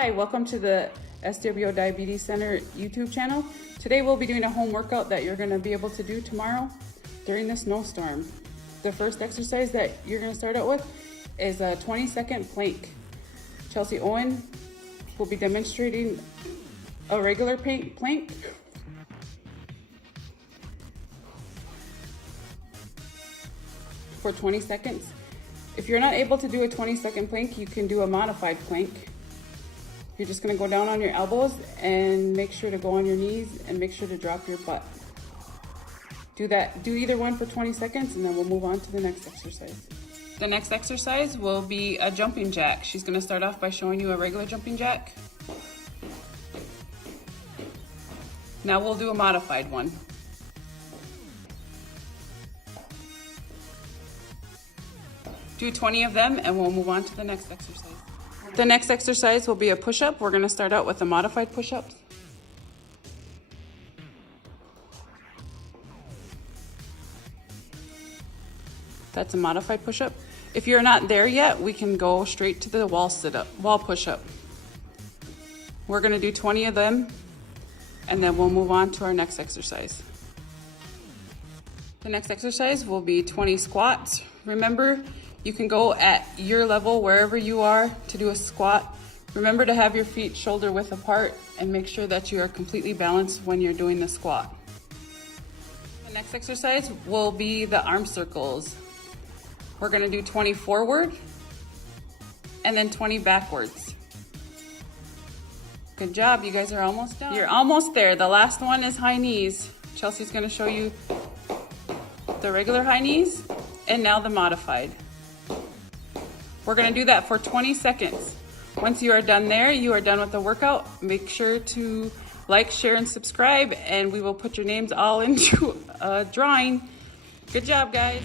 Hi, welcome to the SWO Diabetes Center YouTube channel. Today we'll be doing a home workout that you're going to be able to do tomorrow during the snowstorm. The first exercise that you're going to start out with is a 20-second plank. Chelsea Owen will be demonstrating a regular plank. For 20 seconds. If you're not able to do a 20-second plank, you can do a modified plank. You're just gonna go down on your elbows and make sure to go on your knees and make sure to drop your butt. Do either one for 20 seconds and then we'll move on to the next exercise. The next exercise will be a jumping jack. She's gonna start off by showing you a regular jumping jack. Now we'll do a modified one. Do 20 of them and we'll move on to the next exercise. The next exercise will be a push-up. We're gonna start out with a modified push-ups. That's a modified push-up. If you're not there yet, we can go straight to the wall sit-up, wall push-up. We're gonna do 20 of them and then we'll move on to our next exercise. The next exercise will be 20 squats. Remember, you can go at your level wherever you are to do a squat. Remember to have your feet shoulder width apart and make sure that you are completely balanced when you're doing the squat. The next exercise will be the arm circles. We're gonna do 20 forward and then 20 backwards. Good job, you guys are almost done. You're almost there. The last one is high knees. Chelsea's gonna show you the regular high knees and now the modified. We're gonna do that for 20 seconds. Once you are done there, you are done with the workout. Make sure to like, share, and subscribe, and we will put your names all into a drawing. Good job, guys.